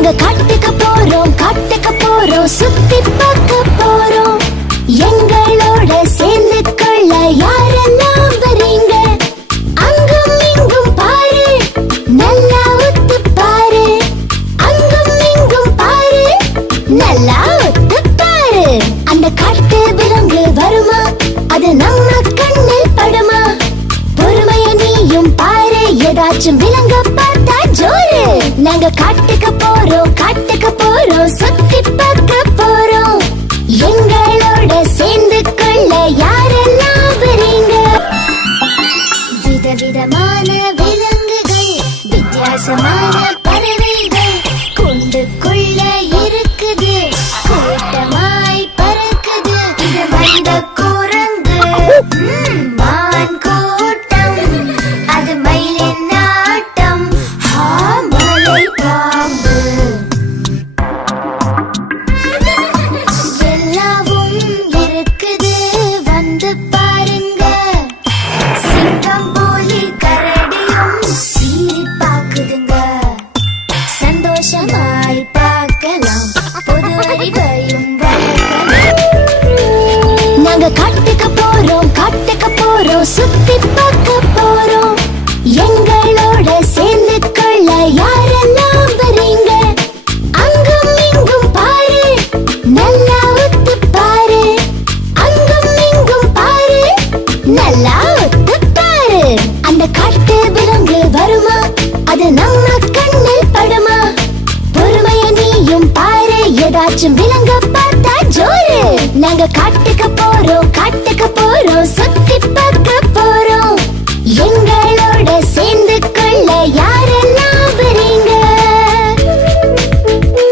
நாங்க காட்டுக்கு போறோம் சுத்தி பார்க்க போறோம். எங்களோட சேர்ந்து கொள்ள யாரெல்லாம் வரீங்க? அங்கும் இங்கும் பாரு, நல்லா ஒத்து பாரு. அங்கும் இங்கும் பாரு, நல்லா ஒத்து பாரு. அந்த காட்டு விலங்கு வருமா? அது நம்ம கண்ணில் படுமா? பொறுமைய நீயும் பாரு, ஏதாச்சும் விலங்க பார்த்தா ஜோரு. நாங்க காட்டுக்கு போறோம் சுத்தி பார்க்க போறோம். எங்களோட சேர்ந்து கொள்ள யாரெல்லாம் வரீங்க? விதவிதமான விலங்குகள், வித்தியாசமான பறவைகள் கூண்டுக்குள்ள இருக்குது, கூட்டமாய் பறக்குது. இது மனித குரங்கு, மான் கூட்டம், அது மயிலின் நாட்டம், மலை பாம்பு. எல்லாவும் இருக்குது, வந்து பாருங்க. சிங்கம் புலி கரடியும் சீறி பாக்குதுங்க. சந்தோஷமாய் பார்க்கலாம், பொது அறிவையும் வளர்க்கலாம். நாங்க காட்டுக்கு போறோம் சுத்தி பார்க்க போறோம். எங்களோட சேர்ந்து கொள்ள யாரெல்லாம் வரீங்க? அங்கும் இங்கும் பாரு, நல்லா ஒத்து பாரு. அங்கும் இங்கும் பாரு, நல்லா ஒத்து பாரு. அந்த காட்டு விலங்கு வருமா? அது நம்ம கண்ணில் படுமா? பொறுமைய நீயும் பாரு, ஏதாச்சும் விலங்க பார்த்தா ஜோரு. நாங்க காட்டுக்கு